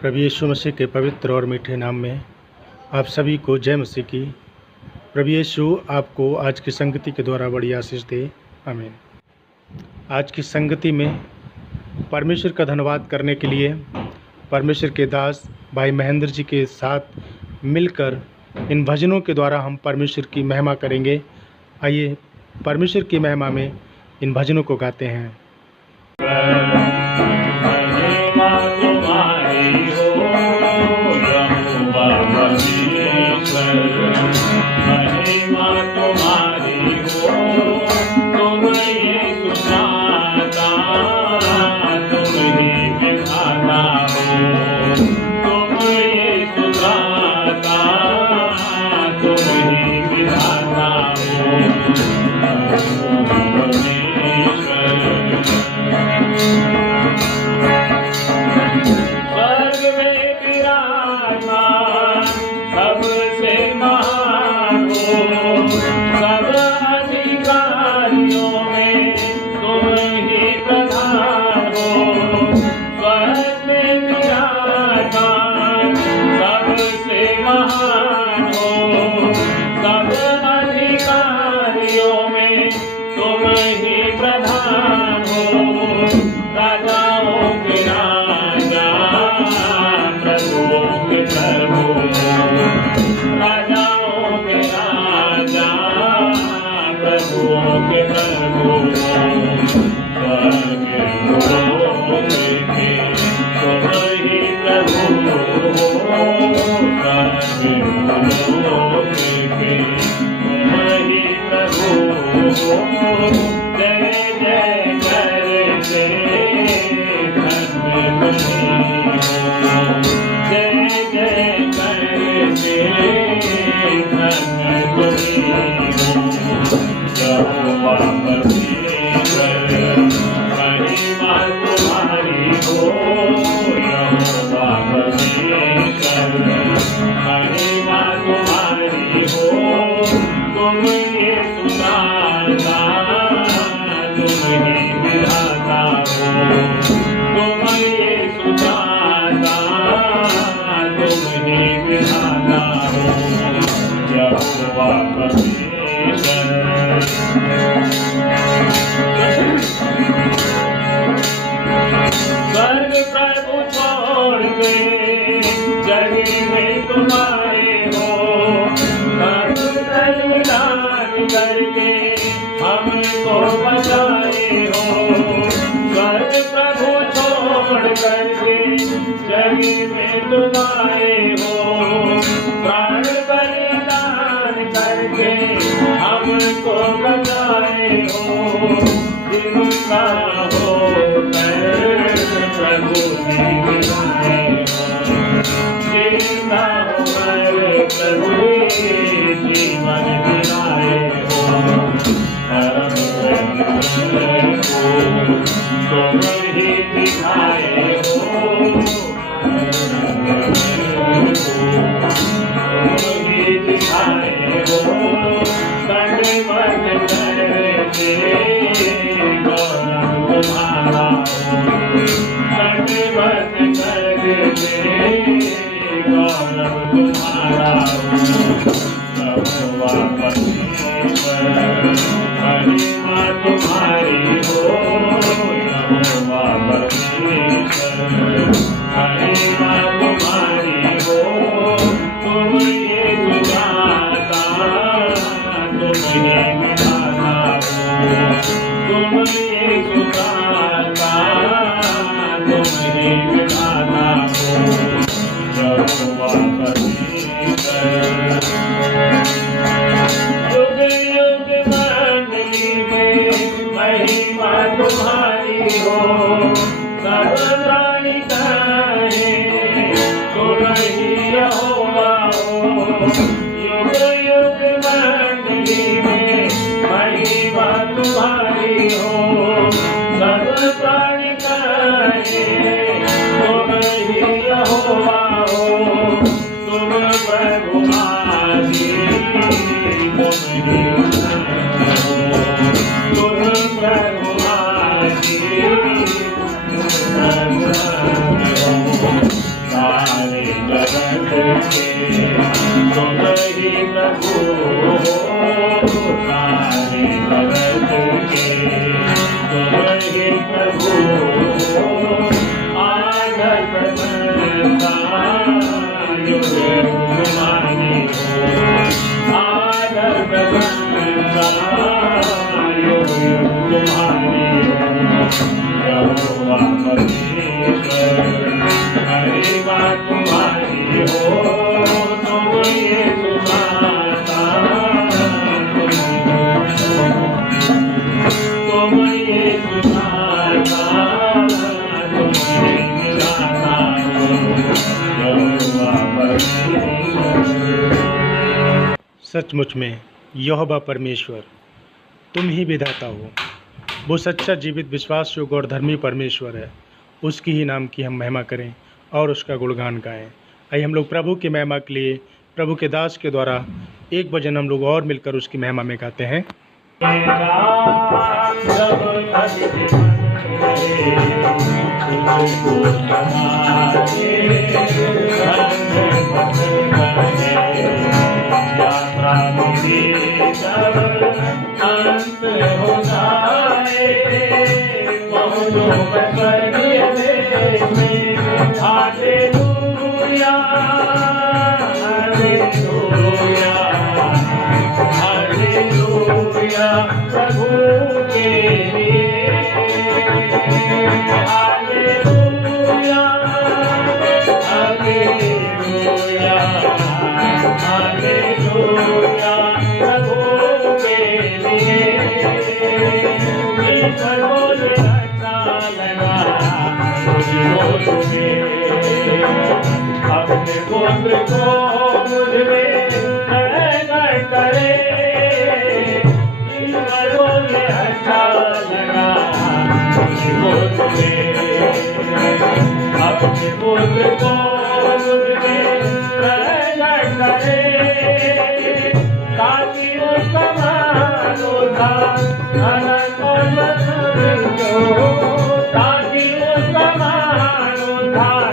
प्रभु यीशु मसीह के पवित्र और मीठे नाम में आप सभी को जय मसीह की। प्रभु यीशु आपको आज की संगति के द्वारा बड़ी आशीष दे, आमीन। आज की संगति में परमेश्वर का धन्यवाद करने के लिए परमेश्वर के दास भाई महेंद्र जी के साथ मिलकर इन भजनों के द्वारा हम परमेश्वर की महिमा करेंगे। आइए परमेश्वर की महिमा में इन भजनों को गाते हैं। सचमुच में यहोवा परमेश्वर तुम ही विधाता हो। वो सच्चा जीवित विश्वास योग्य और धर्मी परमेश्वर है। उसकी ही नाम की हम महिमा करें और उसका गुणगान गाएं। आइए हम लोग प्रभु की महिमा के लिए प्रभु के दास के द्वारा एक भजन हम लोग और मिलकर उसकी महिमा में गाते हैं। अपने पुत्र को मुझ में प्रकट करे, ईश्वरों ने अच्छा लगा मुझको तुम्हें। अपने पुत्र को मुझ में प्रकट करे, ताकि उसका मान उधार अनंत ताकि उसका मान उधार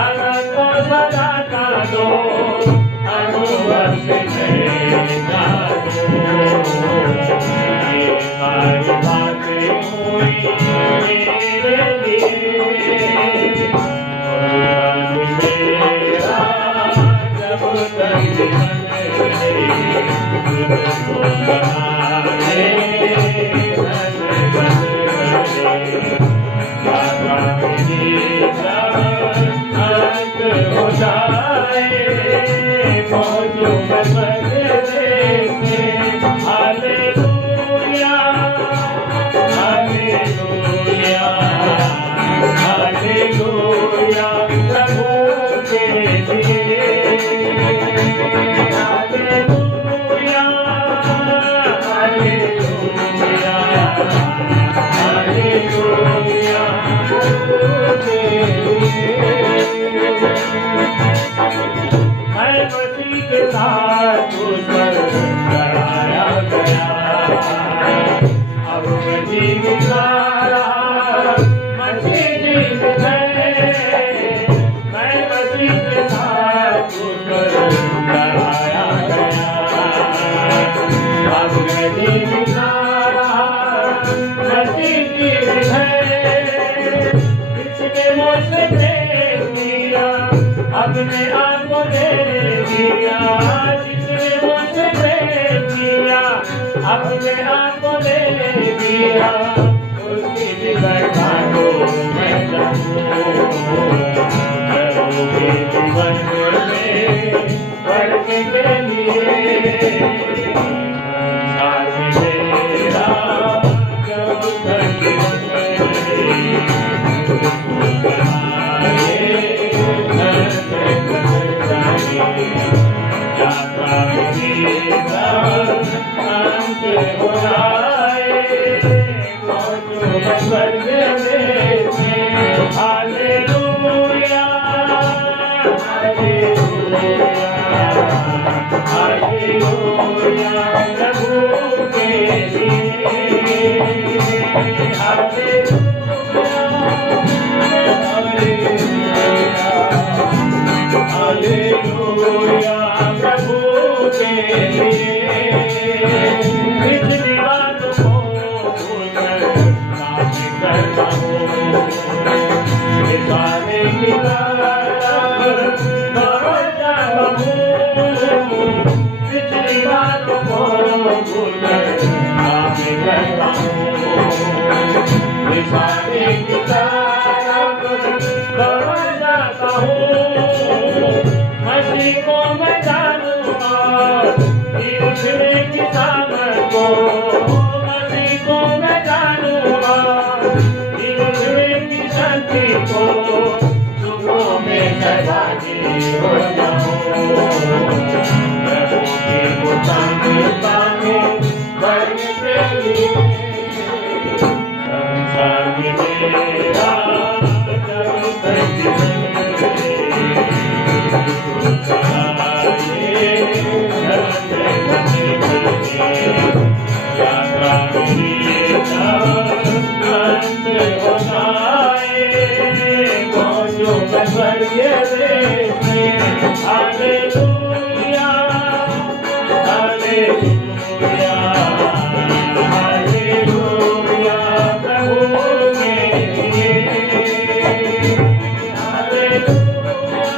अनंत सदा का दो अनुभव से ये सारी बातें हुई मेरे लिए। मेरा जब तक अपने आप को दे दिया, जिसने मुझसे प्रेम किया अपने आप को दे दिया, उसकी बिगड़ता को मैं करूँगी जीवन में बढ़ने के लिए। Hallelujah. पिछली बातों को भूलकर आगे बढ़ता हूँ। निशाने की तरफ दौड़ जाता हूँ। मसीह को मैं जानूंगा, उठने की सामर्थ को। मसीह को मैं जानूंगा, उठने की शक्ति को। सुखों में सहभागी हो जाऊं। प्रभु की उदारता में बढ़ने के लिए संसार में मेरा यात्रा मेरी अंत हो जाए। पहुंचूं मैं स्वर्गीय देश में। हालेलुया, हालेलुया, हालेलुया प्रभु के लिए। हालेलुया,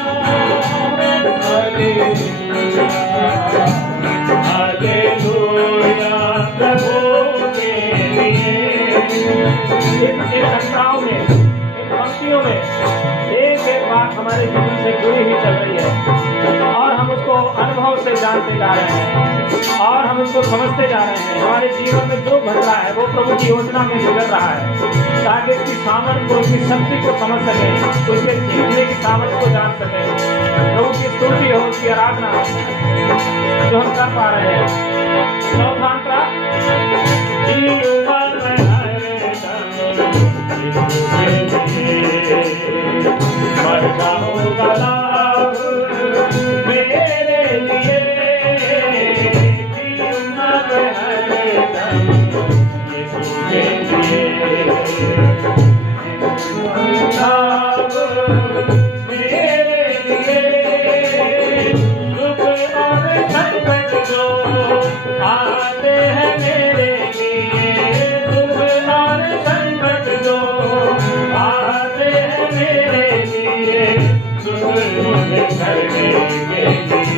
हालेलुया प्रभु के लिए। इन घटनाओं में, इन पंक्तियों में एक एक बात हमारे जीवन से जुड़ी हुई चल रही है और हम उसको अनुभव से जानते जा रहे हैं और हम उसको समझते जा रहे हैं। हमारे जीवन में जो घट रहा है वो प्रभु की योजना में गुजर रहा है, ताकि उसकी सामर्थ्य को, उसकी शक्ति को समझ सके, उसके जीतने की सामर्थ्य को जान सके। प्रभु की स्तुति हो, उसकी आराधना जो हम कर पा रहे हैं। चौथा अंतरा, मर जाऊंगा लाभ मेरे लिए। जीऊंगा मैं हरदम यीशु के लिए। लाभ मेरे लिए। दुख और संकट जो आते हैं मेरे लिए। दुख और संकट जो आते हैं मेरे लिए। सुन करने के लिए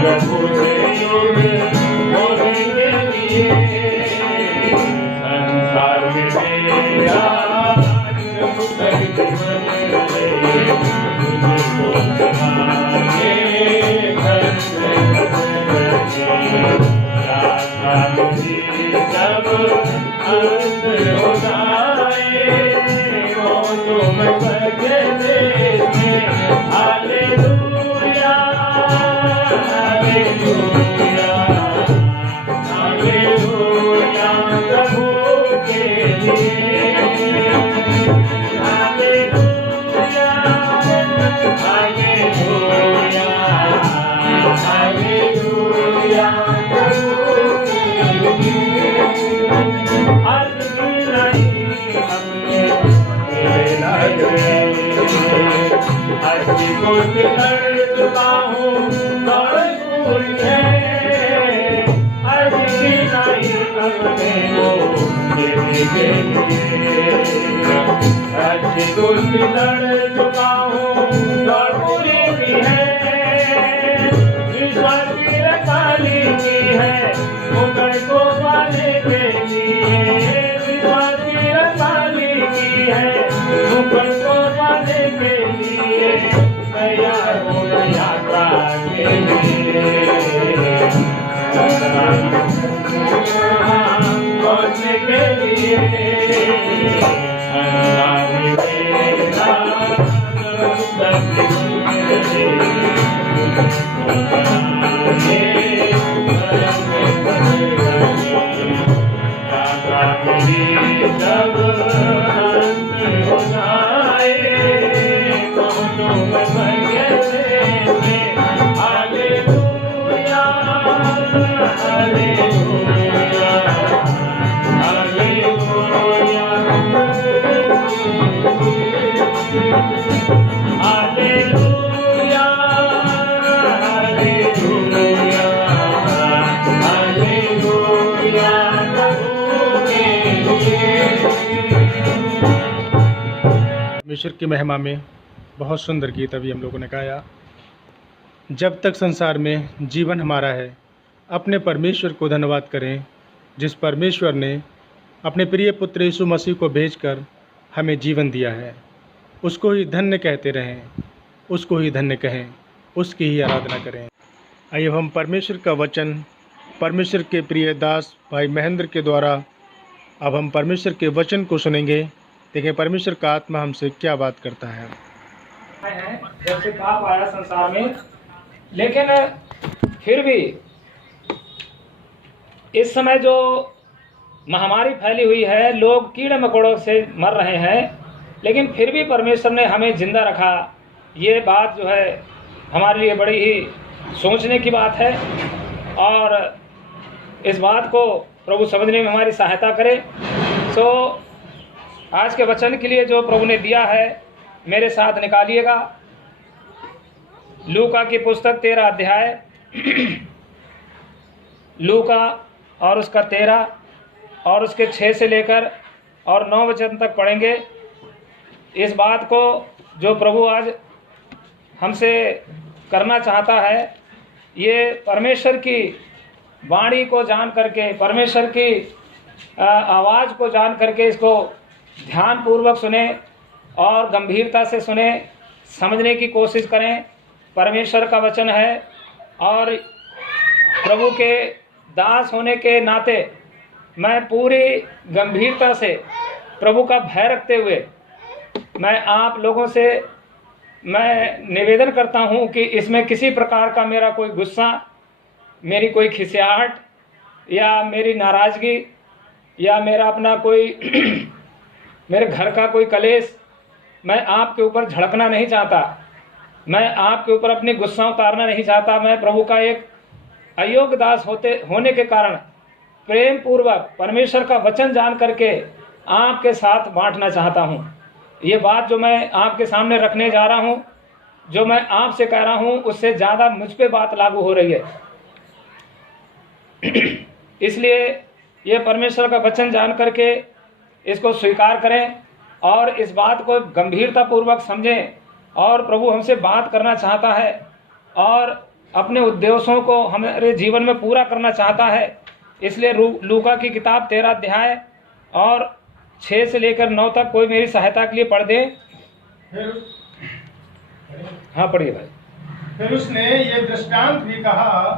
प्रभु से जुड़ होने के लिए। संसार में मेरा जब अंत हो जाए वो तो मैं स्वर्गीय देश में। हालेलुया, हालेलुया, हालेलुया प्रभु के लिए। हालेलुया, हालेलुया, हालेलुया प्रभु के लिए। अर्थ की नहीं हमने अच्छी कुछ लड़ चुका हूँ, दौड़ पूरी है। अच्छी नहीं हमने वो देने के लिए। अच्छी कुछ लड़ चुका हूँ, दौड़ पूरी भी है। विश्वास की रखाली की है मुकर को पाने के लिए। विश्वास की रखाली की है मुकर को पाने के लिए। तैयार हो यात्रा के लिए। पहुंचने के लिए जब अंत हो जाए पहुंचो मैं स्वर्गीय देश में। Hallelujah, hallelujah, hallelujah, hallelujah, hallelujah, hallelujah प्रभु के लिए। परमेश्वर की महिमा में बहुत सुंदर गीत अभी हम लोगों ने गाया। जब तक संसार में जीवन हमारा है, अपने परमेश्वर को धन्यवाद करें, जिस परमेश्वर ने अपने प्रिय पुत्र यीशु मसीह को भेजकर हमें जीवन दिया है। उसको ही धन्य कहते रहें, उसको ही धन्य कहें, उसकी ही आराधना करें। आइए हम परमेश्वर का वचन परमेश्वर के प्रिय दास भाई महेंद्र के द्वारा अब हम परमेश्वर के वचन को सुनेंगे। देखें परमेश्वर का आत्मा हमसे क्या बात करता है। जब से पाप आया संसार में, लेकिन फिर भी इस समय जो महामारी फैली हुई है, लोग कीड़े मकोड़ों से मर रहे हैं, लेकिन फिर भी परमेश्वर ने हमें जिंदा रखा। ये बात जो है हमारे लिए बड़ी ही सोचने की बात है और इस बात को प्रभु समझने में हमारी सहायता करे। सो आज के वचन के लिए जो प्रभु ने दिया है मेरे साथ निकालिएगा। लूका की पुस्तक 13 अध्याय लूका और उसका 13 और उसके 6 से लेकर और 9 वचन तक पढ़ेंगे। इस बात को जो प्रभु आज हमसे करना चाहता है, ये परमेश्वर की वाणी को जान करके, परमेश्वर की आवाज़ को जान करके इसको ध्यानपूर्वक सुने और गंभीरता से सुने, समझने की कोशिश करें। परमेश्वर का वचन है और प्रभु के दास होने के नाते मैं पूरी गंभीरता से प्रभु का भय रखते हुए मैं आप लोगों से मैं निवेदन करता हूं कि इसमें किसी प्रकार का मेरा कोई गुस्सा, मेरी कोई खिसियाहट या मेरी नाराज़गी या मेरा अपना कोई मेरे घर का कोई कलेश मैं आपके ऊपर झड़कना नहीं चाहता। मैं आपके ऊपर अपनी गुस्सा उतारना नहीं चाहता। मैं प्रभु का एक अयोग्य दास होने के कारण प्रेम पूर्वक परमेश्वर का वचन जान करके आपके साथ बांटना चाहता हूँ। ये बात जो मैं आपके सामने रखने जा रहा हूँ, जो मैं आपसे कह रहा हूँ, उससे ज़्यादा मुझ पे बात लागू हो रही है। इसलिए ये परमेश्वर का वचन जान करके इसको स्वीकार करें और इस बात को गंभीरता पूर्वक समझें। और प्रभु हमसे बात करना चाहता है और अपने उद्देश्यों को हमारे जीवन में पूरा करना चाहता है। इसलिए लूका की किताब 13 अध्याय और 6 से लेकर 9 तक कोई मेरी सहायता के लिए पढ़ दे। हाँ पढ़िए भाई। फिर उसने ये दृष्टांत भी कहा,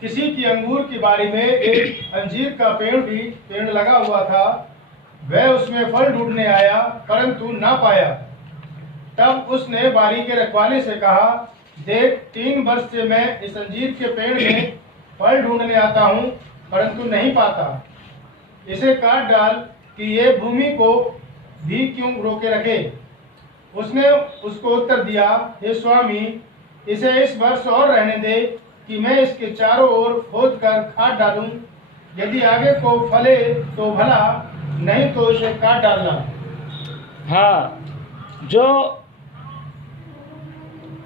किसी की अंगूर की बारी में एक अंजीर का पेड़ लगा हुआ था। वह उसमें फल ढूंढने आया परंतु ना पाया। तब उसने बारी के रखवाले से कहा, देख 3 वर्ष से मैं इस अंजीर के पेड़ में फल ढूंढने आता हूँ परंतु नहीं पाता। इसे काट डाल कि ये भूमि को भी क्यों रोके रखे। उसने उसको उत्तर दिया, हे स्वामी, इसे इस वर्ष और रहने दे कि मैं इसके चारों ओर खोद कर खाद डालूं। यदि आगे को फले तो भला, नहीं तो इसे काट डालना। हाँ, जो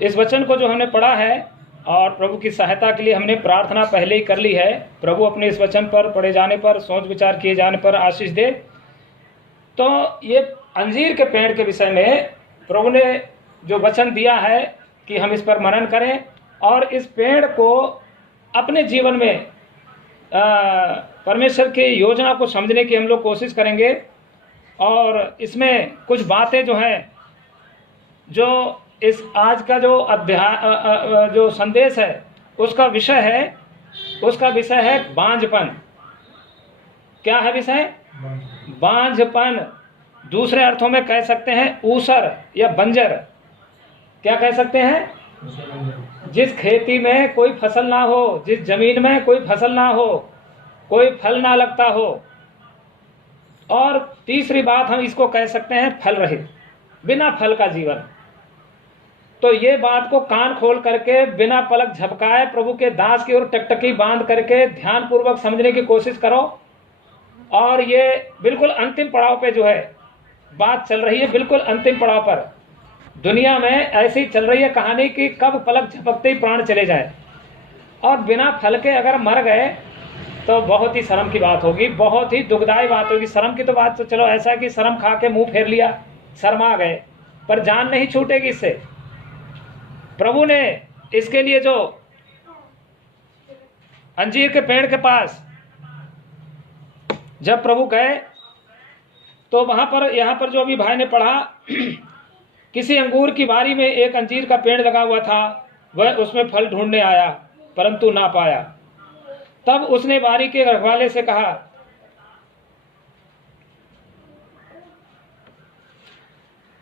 इस वचन को जो हमने पढ़ा है और प्रभु की सहायता के लिए हमने प्रार्थना पहले ही कर ली है। प्रभु अपने इस वचन पर पढ़े जाने पर, सोच विचार किए जाने पर आशीष दे। तो ये अंजीर के पेड़ के विषय में प्रभु ने जो वचन दिया है कि हम इस पर मनन करें और इस पेड़ को अपने जीवन में परमेश्वर की योजना को समझने की हम लोग कोशिश करेंगे। और इसमें कुछ बातें जो हैं, जो इस आज का जो अध्याय जो संदेश है उसका विषय है बांझपन। क्या है विषय? बांझपन। दूसरे अर्थों में कह सकते हैं ऊसर या बंजर। क्या कह सकते हैं? जिस खेती में कोई फसल ना हो, जिस जमीन में कोई फसल ना हो, कोई फल ना लगता हो। और तीसरी बात हम इसको कह सकते हैं फल रहित, बिना फल का जीवन। तो ये बात को कान खोल करके बिना पलक झपकाए प्रभु के दास की ओर टकटकी बांध करके ध्यान पूर्वक समझने की कोशिश करो। और ये बिल्कुल अंतिम पड़ाव पे जो है बात चल रही है, बिल्कुल अंतिम पड़ाव पर। दुनिया में ऐसी चल रही है कहानी कि कब पलक झपकते ही प्राण चले जाए। और बिना फल के अगर मर गए तो बहुत ही शर्म की बात होगी, बहुत ही दुखदायी बात होगी। शर्म की तो बात तो चलो ऐसा कि शर्म खा के मुंह फेर लिया, शर्मा गए। पर जान नहीं छूटेगी इससे। प्रभु ने इसके लिए जो अंजीर के पेड़ के पास जब प्रभु गए तो वहां पर, यहाँ पर जो अभी भाई ने पढ़ा, किसी अंगूर की बारी में एक अंजीर का पेड़ लगा हुआ था, वह उसमें फल ढूंढने आया परंतु ना पाया। तब उसने बारी के रखवाले से कहा,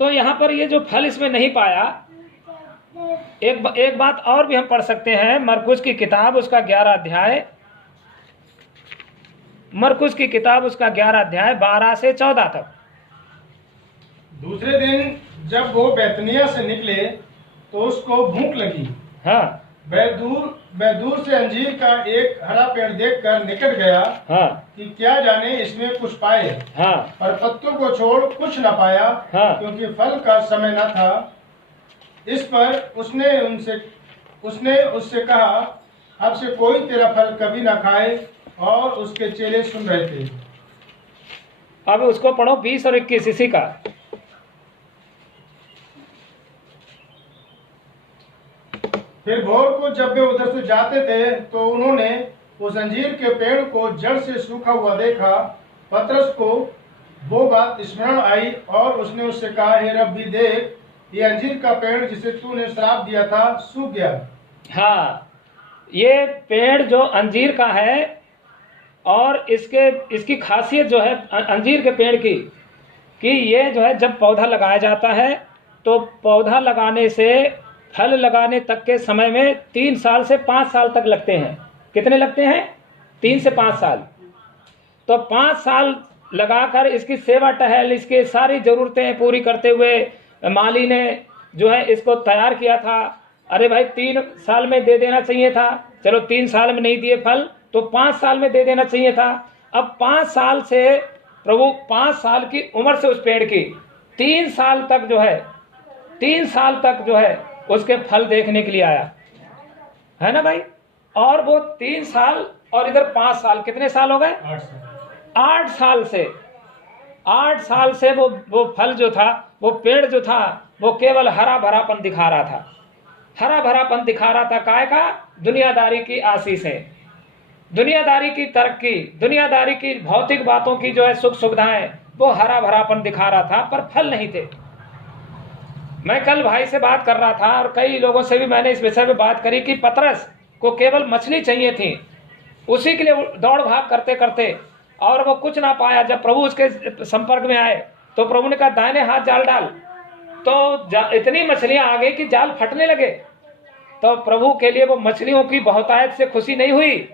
तो यहाँ पर ये जो फल इसमें नहीं पाया, एक बात और भी हम पढ़ सकते हैं। मरकुस की किताब उसका 11 अध्याय, मरकुस की किताब उसका 11 अध्याय 12 से 14 तक। दूसरे दिन जब वो बैतनिया से निकले तो उसको भूख लगी। हाँ, वह दूर से अंजीर का एक हरा पेड़ देखकर निकट गया, हाँ, कि क्या जाने इसमें कुछ पाए। हाँ, और पत्तों को छोड़ कुछ न पाया, हाँ, क्योंकि फल का समय न था। इस पर उसने उससे कहा, अब से कोई तेरा फल कभी न खाए। और उसके चेले सुन रहे थे। अब उसको पढ़ो 20 और 21 इसी का। फिर भोर को जब वे उधर से जाते थे तो उन्होंने उस अंजीर के पेड़ को जड़ से सूखा हुआ देखा। पतरस को वो बात स्मरण आई और उसने उससे कहा, हे रब्बी, देख, ये अंजीर का पेड़ जिसे तूने श्राप दिया था सूख गया। हाँ, ये पेड़ जो अंजीर का है और इसकी खासियत जो है अंजीर के पेड़ की, कि ये जो है जब पौधा लगाया जाता है तो पौधा लगाने से फल लगाने तक के समय में 3 साल से 5 साल तक लगते हैं। कितने लगते हैं? 3 से 5 साल। तो 5 साल लगाकर इसकी सेवा टहल, इसकी सारी ज़रूरतें पूरी करते हुए माली ने जो है इसको तैयार किया था। अरे भाई 3 साल में दे देना चाहिए था, चलो 3 साल में नहीं दिए फल तो 5 साल में दे देना चाहिए था। अब 5 साल से प्रभु 5 साल की उम्र से उस पेड़ की 3 साल तक जो है 3 साल तक जो है उसके फल देखने के लिए आया है ना भाई। और वो 3 साल और इधर 5 साल, कितने साल हो गए? 8 साल से 8 साल से वो फल जो था, वो पेड़ जो था, वो केवल हरा भरापन दिखा रहा था। हरा भरापन दिखा रहा था। काय का? दुनियादारी की आशीषें, दुनियादारी की तरक्की, दुनियादारी की भौतिक बातों की जो है सुख सुविधाएं, वो हरा भरापन दिखा रहा था, पर फल नहीं थे। मैं कल भाई से बात कर रहा था और कई लोगों से भी मैंने इस विषय में बात करी कि पतरस को केवल मछली चाहिए थी, उसी के लिए दौड़ भाग करते करते, और वो कुछ ना पाया। जब प्रभु उसके संपर्क में आए तो प्रभु ने कहा, दाहिने हाथ जाल डाल, तो इतनी मछलियां आ गई कि जाल फटने लगे। तो प्रभु के लिए वो मछलियों की बहुतायत से खुशी नहीं हुई।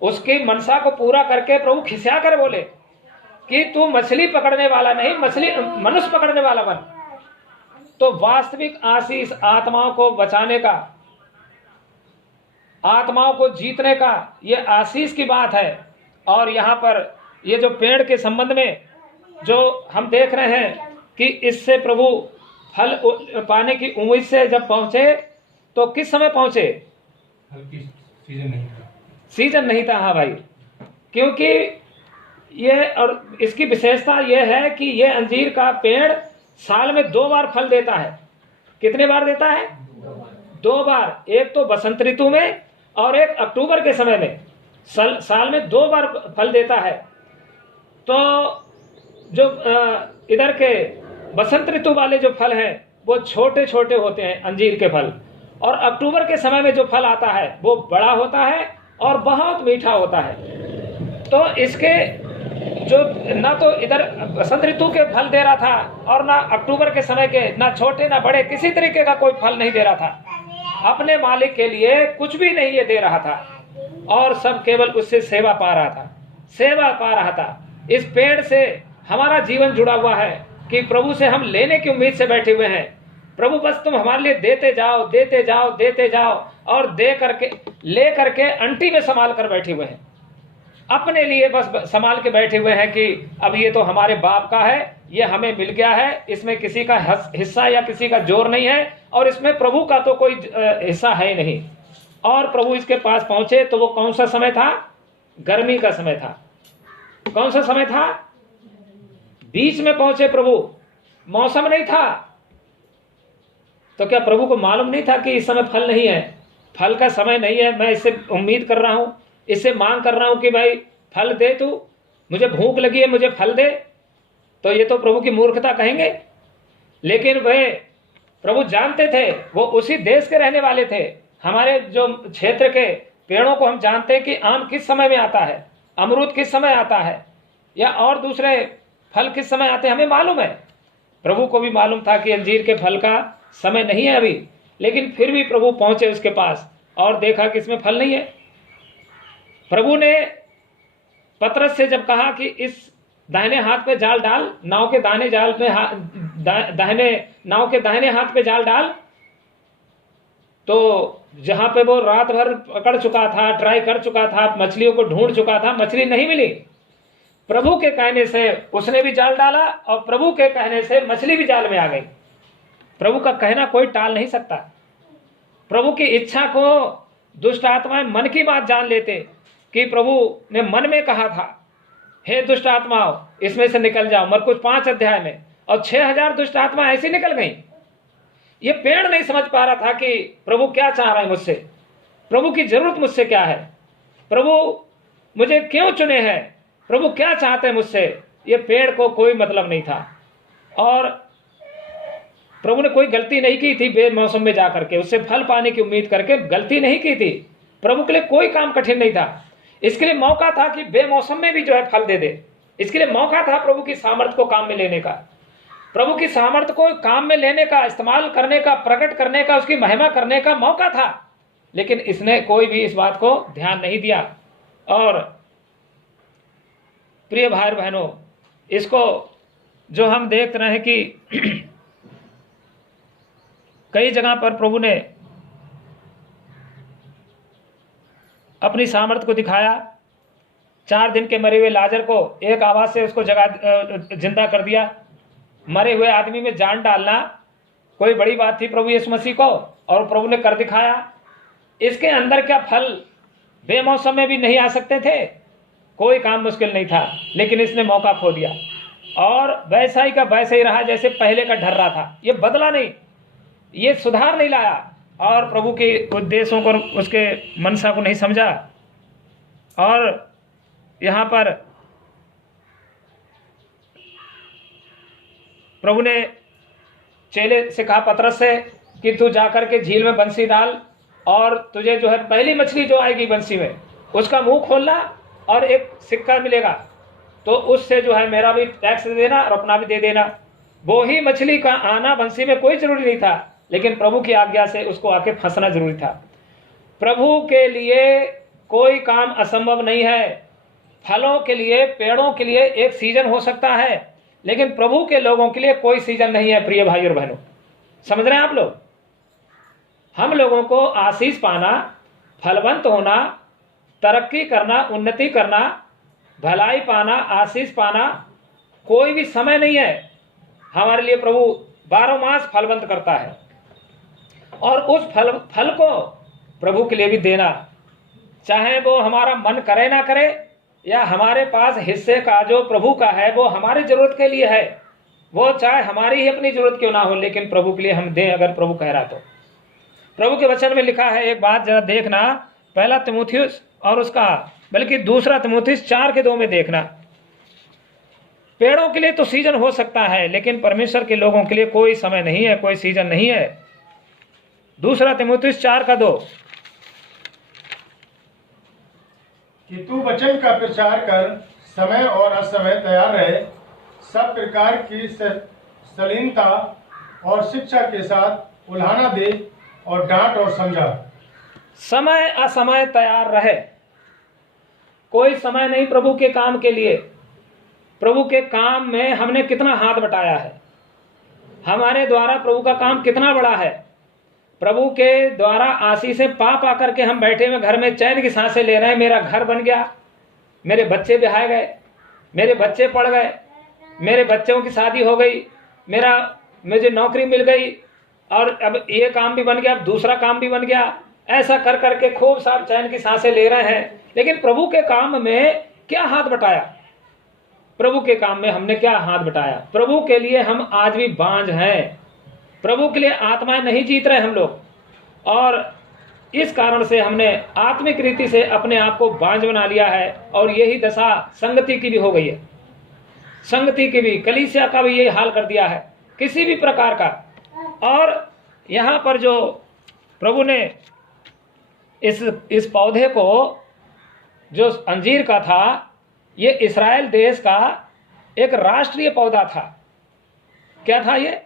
उसकी मनसा को पूरा करके प्रभु खिसिया कर बोले कि तू मछली पकड़ने वाला नहीं, मछली मनुष्य पकड़ने वाला बन। तो वास्तविक आशीष आत्माओं को बचाने का, आत्माओं को जीतने का, ये आशीष की बात है। और यहाँ पर ये जो पेड़ के संबंध में जो हम देख रहे हैं कि इससे प्रभु फल पाने की उम्मीद से जब पहुंचे तो किस समय पहुंचे? सीजन नहीं था। हाँ भाई, क्योंकि ये, और इसकी विशेषता ये है कि ये अंजीर का पेड़ साल में 2 बार फल देता है। कितने बार देता है? 2 बार। एक तो बसंत ऋतु में और एक अक्टूबर के समय में। साल में 2 बार फल देता है। तो जो इधर के बसंत ऋतु वाले जो फल हैं वो छोटे छोटे होते हैं अंजीर के फल, और अक्टूबर के समय में जो फल आता है वो बड़ा होता है और बहुत मीठा होता है। तो इसके जो ना तो इधर बसंत ऋतु के फल दे रहा था और ना अक्टूबर के समय के, ना छोटे ना बड़े, किसी तरीके का कोई फल नहीं दे रहा था। अपने मालिक के लिए कुछ भी नहीं ये दे रहा था, और सब केवल उससे सेवा पा रहा था, सेवा पा रहा था। इस पेड़ से हमारा जीवन जुड़ा हुआ है कि प्रभु से हम लेने की उम्मीद से बैठे हुए हैं। प्रभु बस तुम हमारे लिए देते जाओ, देते जाओ, देते जाओ, और दे करके ले करके अंटी में संभाल कर बैठे हुए हैं। अपने लिए बस संभाल के बैठे हुए हैं कि अब ये तो हमारे बाप का है, ये हमें मिल गया है, इसमें किसी का हिस्सा या किसी का जोर नहीं है, और इसमें प्रभु का तो कोई हिस्सा है ही नहीं। और प्रभु इसके पास पहुंचे तो वो कौन सा समय था? गर्मी का समय था। कौन सा समय था? बीच में पहुंचे प्रभु, मौसम नहीं था, तो क्या प्रभु को मालूम नहीं था कि इस समय फल नहीं है, फल का समय नहीं है, मैं इससे उम्मीद कर रहा हूं, इससे मांग कर रहा हूं कि भाई फल दे तू, मुझे भूख लगी है, मुझे फल दे, तो ये तो प्रभु की मूर्खता कहेंगे। लेकिन वे प्रभु जानते थे, वो उसी देश के रहने वाले थे। हमारे जो क्षेत्र के पेड़ों को हम जानते हैं कि आम किस समय में आता है, अमरूद किस समय आता है, या और दूसरे फल किस समय आते हैं, हमें मालूम है। प्रभु को भी मालूम था कि अंजीर के फल का समय नहीं है अभी, लेकिन फिर भी प्रभु पहुंचे उसके पास और देखा कि इसमें फल नहीं है। प्रभु ने पतरस से जब कहा कि इस दाहिने हाथ पे जाल डाल, नाव के दाहिने जाल पे नाव के दाहिने हाथ पे जाल डाल, तो जहां पे वो रात भर पकड़ चुका था, ट्राई कर चुका था, मछलियों को ढूंढ चुका था, मछली नहीं मिली। प्रभु के कहने से उसने भी जाल डाला और प्रभु के कहने से मछली भी जाल में आ गई। प्रभु का कहना कोई टाल नहीं सकता। प्रभु की इच्छा को दुष्ट आत्माएं मन की बात जान लेते कि प्रभु ने मन में कहा था, हे दुष्ट आत्माओं इसमें से निकल जाओ, मरकुस 5 अध्याय में, और 6000 दुष्ट आत्मा ऐसी निकल गई। ये पेड़ नहीं समझ पा रहा था कि प्रभु क्या चाह रहे हैं मुझसे, प्रभु की जरूरत मुझसे क्या है, प्रभु मुझे क्यों चुने हैं, प्रभु क्या चाहते हैं मुझसे। ये पेड़ को कोई मतलब नहीं था, और प्रभु ने कोई गलती नहीं की थी बेमौसम में जाकर के, उससे फल पाने की उम्मीद करके गलती नहीं की थी। प्रभु के लिए कोई काम कठिन नहीं था। इसके लिए मौका था कि बेमौसम में भी जो है फल दे दे। इसके लिए मौका था प्रभु की सामर्थ को काम में लेने का, प्रभु की सामर्थ को काम में लेने का, इस्तेमाल करने का, प्रकट करने का, उसकी महिमा करने का मौका था। लेकिन इसने कोई भी इस बात को ध्यान नहीं दिया। और प्रिय भाई बहनों, इसको जो हम देख रहे हैं कि कई जगह पर प्रभु ने अपनी सामर्थ को दिखाया। 4 दिन के मरे हुए लाजर को एक आवाज से उसको जिंदा कर दिया। मरे हुए आदमी में जान डालना कोई बड़ी बात थी प्रभु यीशु मसीह को, और प्रभु ने कर दिखाया। इसके अंदर क्या फल बेमौसम में भी नहीं आ सकते थे? कोई काम मुश्किल नहीं था, लेकिन इसने मौका खो दिया और वैसा ही का वैसा ही रहा जैसे पहले का ढर रहा था। ये बदला नहीं, ये सुधार नहीं लाया, और प्रभु के उद्देश्यों को, उसके मनसा को नहीं समझा। और यहाँ पर प्रभु ने चेले से कहा पतरस से कि तू जाकर के झील में बंसी डाल, और तुझे जो है पहली मछली जो आएगी बंसी में उसका मुंह खोलना और एक सिक्का मिलेगा, तो उससे जो है मेरा भी टैक्स दे देना और अपना भी दे देना। वो ही मछली का आना बंसी में कोई जरूरी नहीं था, लेकिन प्रभु की आज्ञा से उसको आके फंसना जरूरी था। प्रभु के लिए कोई काम असंभव नहीं है। फलों के लिए, पेड़ों के लिए एक सीजन हो सकता है, लेकिन प्रभु के लोगों के लिए कोई सीजन नहीं है। प्रिय भाई और बहनों, समझ रहे हैं आप लोग? हम लोगों को आशीष पाना, फलवंत होना, तरक्की करना, उन्नति करना, भलाई पाना, आशीष पाना कोई भी समय नहीं है। हमारे लिए प्रभु 12 मास फलवंत करता है, और उस फल को प्रभु के लिए भी देना, चाहे वो हमारा मन करे ना करे, या हमारे पास हिस्से का जो प्रभु का है वो हमारी जरूरत के लिए है, वो चाहे हमारी ही अपनी जरूरत क्यों ना हो, लेकिन प्रभु के लिए हम दें अगर प्रभु कह रहा। तो प्रभु के वचन में लिखा है, एक बात जरा देखना, 1 तीमुथियुस और उसका बल्कि 2 तीमुथियुस 4:2 में देखना। पेड़ों के लिए तो सीजन हो सकता है, लेकिन परमेश्वर के लोगों के लिए कोई समय नहीं है, कोई सीजन नहीं है। 2 तीमुथियुस 4:2 कि तू वचन का प्रचार कर, समय और असमय तैयार रहे, सब प्रकार की शालीनता और शिक्षा के साथ उल्हाना दे और डांट और समझा। समय असमय तैयार रहे। कोई समय नहीं प्रभु के काम के लिए। प्रभु के काम में हमने कितना हाथ बटाया है, हमारे द्वारा प्रभु का काम कितना बड़ा है। प्रभु के द्वारा आशीषें पा पा करके हम बैठे में घर में चैन की सांसें ले रहे हैं। मेरा घर बन गया, मेरे बच्चे ब्याह गए, मेरे बच्चे पढ़ गए, मेरे बच्चों की शादी हो गई, मुझे नौकरी मिल गई, और अब ये काम भी बन गया, अब दूसरा काम भी बन गया। ऐसा कर करके खूब सार चैन की सांसें ले रहे हैं, लेकिन प्रभु के काम में क्या हाथ बटाया? प्रभु के काम में हमने क्या हाथ बटाया। प्रभु के लिए हम आज भी बांझ हैं, प्रभु के लिए आत्माएं नहीं जीत रहे हम लोग, और इस कारण से हमने आत्मिक रीति से अपने आप को बांझ बना लिया है। और यही दशा संगति की भी हो गई है, संगति की भी, कलीसिया का भी यही हाल कर दिया है किसी भी प्रकार का। और यहाँ पर जो प्रभु ने इस पौधे को, जो अंजीर का था, ये इस्राएल देश का एक राष्ट्रीय पौधा था। क्या था ये?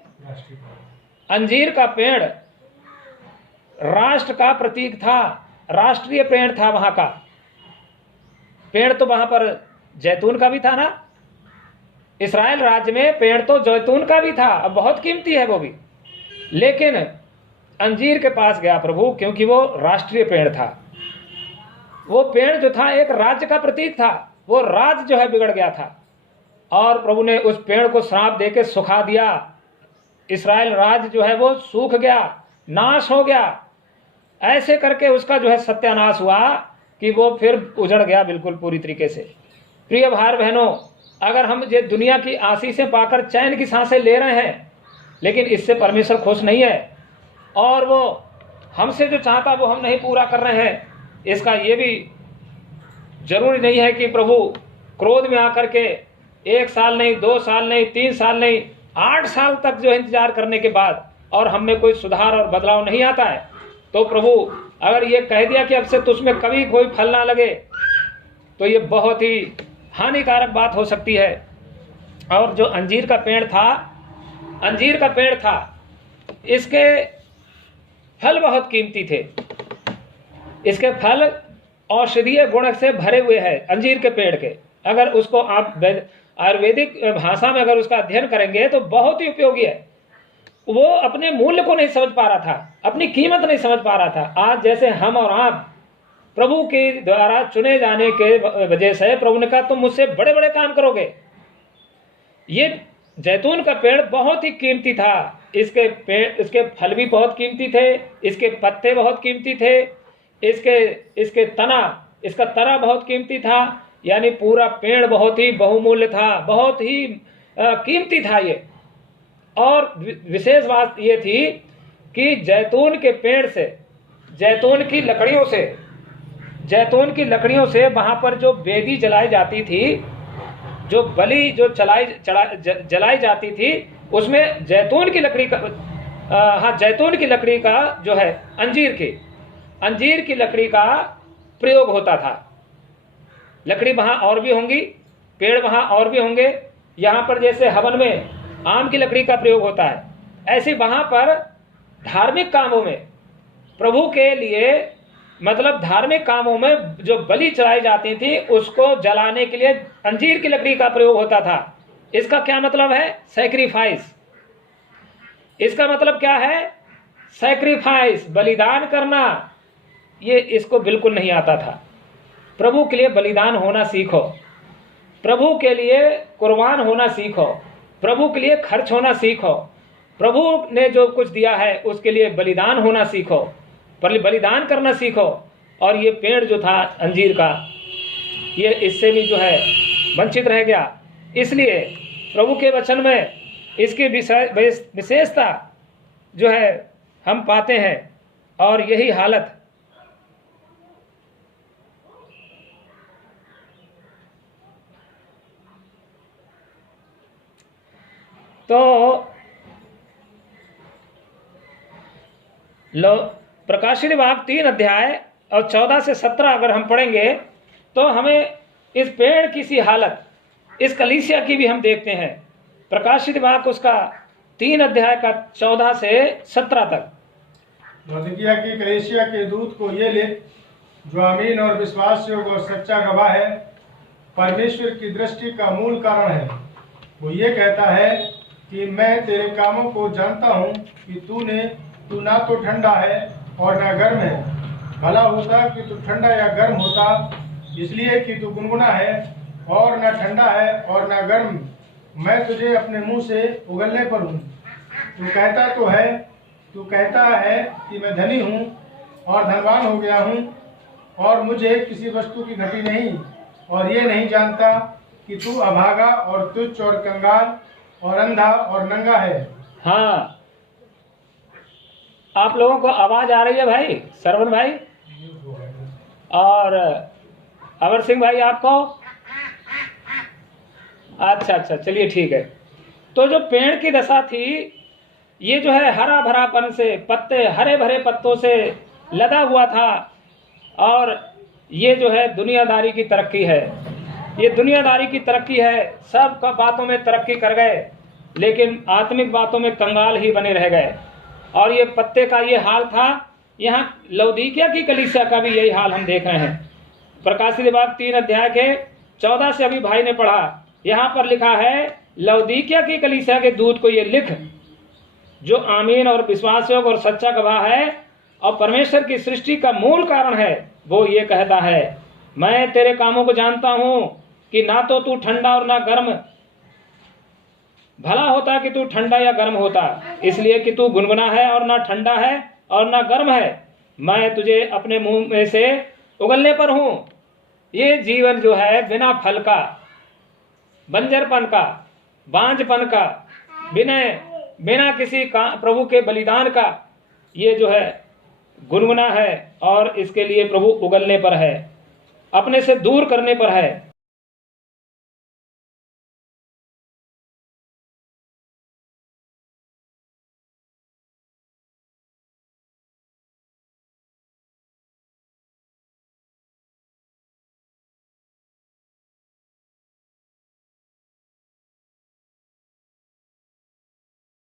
अंजीर का पेड़ राष्ट्र का प्रतीक था, राष्ट्रीय पेड़ था वहां का। पेड़ तो वहां पर जैतून का भी था ना, इस्राएल राज्य में पेड़ तो जैतून का भी था, अब बहुत कीमती है वो भी। लेकिन अंजीर के पास गया प्रभु, क्योंकि वो राष्ट्रीय पेड़ था। वो पेड़ जो था एक राज्य का प्रतीक था, वो राज्य जो है बिगड़ गया था, और प्रभु ने उस पेड़ को श्राप देके सुखा दिया। इस्राएल राज्य जो है वो सूख गया, नाश हो गया। ऐसे करके उसका जो है सत्यानाश हुआ कि वो फिर उजड़ गया बिल्कुल पूरी तरीके से। प्रिय भाई बहनों, अगर हम ये दुनिया की आशीषें पाकर चैन की सांसें ले रहे हैं, लेकिन इससे परमेश्वर खुश नहीं है, और वो हमसे जो चाहता वो हम नहीं पूरा कर रहे हैं, इसका ये भी जरूरी नहीं है कि प्रभु क्रोध में आकर के 1 साल नहीं, 2 साल नहीं, 3 साल नहीं, 8 साल तक जो इंतजार करने के बाद और हमें कोई सुधार और बदलाव नहीं आता है, तो प्रभु अगर ये कह दिया कि अब से तुझमें कभी कोई फल ना लगे, तो ये बहुत ही हानिकारक बात हो सकती है। और जो अंजीर का पेड़ था, अंजीर का पेड़ था, इसके फल बहुत कीमती थे। इसके फल औषधीय गुण से भरे हुए हैं अंजीर के पेड़ के। अगर उसको आप आयुर्वेदिक भाषा में अगर उसका अध्ययन करेंगे तो बहुत ही उपयोगी है। वो अपने मूल्य को नहीं समझ पा रहा था, अपनी कीमत नहीं समझ पा रहा था। आज जैसे हम और आप प्रभु के द्वारा चुने जाने के वजह से प्रभु ने कहा तुम मुझसे बड़े बड़े काम करोगे। ये जैतून का पेड़ बहुत ही कीमती था, इसके फल भी बहुत कीमती थे, इसके पत्ते बहुत कीमती थे, इसका तना बहुत कीमती था, यानी पूरा पेड़ बहुत ही बहुमूल्य था, बहुत ही कीमती था ये। और विशेष बात ये थी कि जैतून के पेड़ से, जैतून की लकड़ियों से वहां पर जो वेदी जलाई जाती थी, जो बलि जो जलाई जाती थी, उसमें जैतून की लकड़ी का जो है अंजीर की लकड़ी का प्रयोग होता था। लकड़ी वहां और भी होंगी, पेड़ वहां और भी होंगे। यहाँ पर जैसे हवन में आम की लकड़ी का प्रयोग होता है, ऐसे वहां पर धार्मिक कामों में प्रभु के लिए, मतलब धार्मिक कामों में जो बलि चढ़ाई जाती थी उसको जलाने के लिए अंजीर की लकड़ी का प्रयोग होता था। इसका क्या मतलब है? सैक्रिफाइस। इसका मतलब क्या है? सैक्रिफाइस, बलिदान करना। ये इसको बिल्कुल नहीं आता था। प्रभु के लिए बलिदान होना सीखो, प्रभु के लिए कुर्बान होना सीखो, प्रभु के लिए खर्च होना सीखो, प्रभु ने जो कुछ दिया है उसके लिए बलिदान होना सीखो, बलिदान करना सीखो। और ये पेड़ जो था अंजीर का, ये इससे भी जो है वंचित रह गया। इसलिए प्रभु के वचन में इसकी विशेषता जो है हम पाते हैं, और यही हालत तो प्रकाशित वाक्य 3 अध्याय और 14 से 17 अगर हम पढ़ेंगे तो हमें इस पेड़ की सी हालत, इस कलीसिया की भी हम देखते हैं। प्रकाशित वाक्य उसका 3 अध्याय का 14 से 17 तक। लौदीकिया की कलीसिया के दूत को ये लिख, जो अमीन और विश्वास योग्य और सच्चा गवाह है, परमेश्वर की दृष्टि का मूल कारण है। वो ये कहता है कि मैं तेरे कामों को जानता हूँ कि तू ना तो ठंडा है और ना गर्म है। भला होता कि तू ठंडा या गर्म होता, इसलिए कि तू गुनगुना है और ना ठंडा है और ना गर्म, मैं तुझे अपने मुंह से उगलने पर हूँ। तू कहता है कि मैं धनी हूँ और धनवान हो गया हूँ और मुझे किसी वस्तु की घटी नहीं, और ये नहीं जानता कि तू अभागा और तुच्छ और कंगाल और अंधा और नंगा है। हाँ, आप लोगों को आवाज आ रही है भाई, श्रवण भाई और अमर सिंह भाई आपको? अच्छा, चलिए ठीक है। तो जो पेड़ की दशा थी, ये जो है हरा भरापन से, पत्ते हरे भरे पत्तों से लदा हुआ था, और ये जो है दुनियादारी की तरक्की है, ये दुनियादारी की तरक्की है। सब का बातों में तरक्की कर गए, लेकिन आत्मिक बातों में कंगाल ही बने रह गए। और ये पत्ते का ये हाल था। यहाँ लौदीकिया की कलीसिया का भी यही हाल हम देख रहे हैं। प्रकाशित वाक्य 3 अध्याय के 14 से अभी भाई ने पढ़ा। यहाँ पर लिखा है, लौदीकिया की कलीसिया के दूत को ये लिख, जो आमीन और विश्वासयोग्य और सच्चा गवाह है और परमेश्वर की सृष्टि का मूल कारण है, वो ये कहता है, मैं तेरे कामों को जानता हूं कि ना तो तू ठंडा और ना गर्म। भला होता कि तू ठंडा या गर्म होता, इसलिए कि तू गुनगुना है और ना ठंडा है और ना गर्म है। मैं तुझे अपने मुंह में से उगलने पर हूं। ये जीवन जो है बिना फल का, बंजरपन का, बांझपन का, बिना किसी का प्रभु के बलिदान का, ये जो है गुनगुना है, और इसके लिए प्रभु उगलने पर है, अपने से दूर करने पर है।